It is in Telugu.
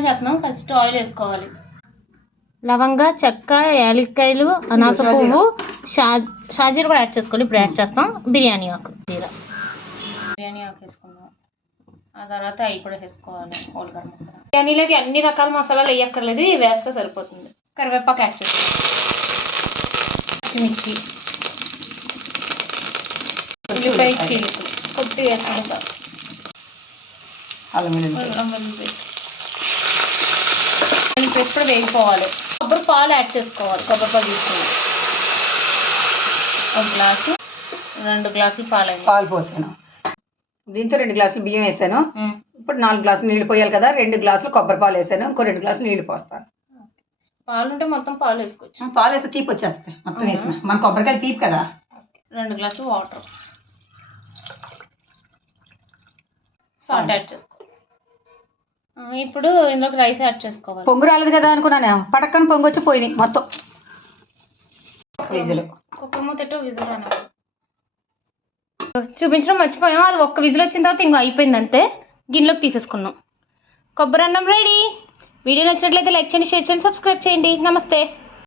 చిత్రాన్ని చేస్తున్నాం. ఫస్ట్ ఆయిల్ వేసుకోవాలి. లవంగ, చెక్క, యాలక్కాయలు, అనాస పువ్వు, షాజీరా కూడా యాడ్ చేసుకోవాలి. ఇప్పుడు యాడ్ చేస్తాం. బిర్యానీ ఆకు వేసుకుందాం. ఆ తర్వాత అవి కూడా వేసుకోవాలి. హోల్ గరం మసాలా. బిర్యానీలోకి అన్ని రకాల మసాలాలు వేయక్కర్లేదు, ఇవి వేస్తే సరిపోతుంది. కరివేపాకు యాడ్ చేసుకోవాలి. పచ్చిమిర్చి, ఉల్లిపాయ చీలికలు కొద్ది వేసుకుంటాం. అల్లం వెల్లుల్లి పేస్ట్ కూడా వేగిపోవాలి. కొబ్బరి పాలు యాడ్ చేసుకోవాలి. కొబ్బరి పాలు తీసుకుని 1 గ్లాసు 2 గ్లాసులు పాలు పోసాను. దీంతో 2 గ్లాసులు బియ్యం వేసాను. ఇప్పుడు 4 గ్లాసులు నీళ్లు పోయాలి కదా. 2 గ్లాసులు కొబ్బరి పాలు వేసాను. ఇంకో 2 గ్లాసులు నీళ్లు పోస్తాను. పాలు ఉంటే మొత్తం పాలు వేసుకోవచ్చు. పాలు వేస్తే తీపి వచ్చేస్తాయి మొత్తం వేసిన. మన కొబ్బరికాయలు తీపి కదా. 2 గ్లాసులు వాటర్, సాల్ట్ యాడ్ చేసుకోవాలి. ఇప్పుడు ఇందులోకి రైస్ యాడ్ చేసుకోవాలి. పొంగు రాలేదు కదా అనుకున్నాను. పడక్కన పొంగు వచ్చి పోయినాయి మొత్తం. విజిల్ కుక్కర్ మూత విజిల్ రాను చూపించడం మర్చిపోయాం. అది 1 విజిల్ వచ్చిన తర్వాత ఇంకో అయిపోయింది అంతే. గిన్నెలోకి తీసేసుకున్నాం. కొబ్బరి అన్నం రెడీ. వీడియో నచ్చినట్లయితే లైక్ చేయండి, షేర్ చేయండి, సబ్స్క్రైబ్ చేయండి. నమస్తే.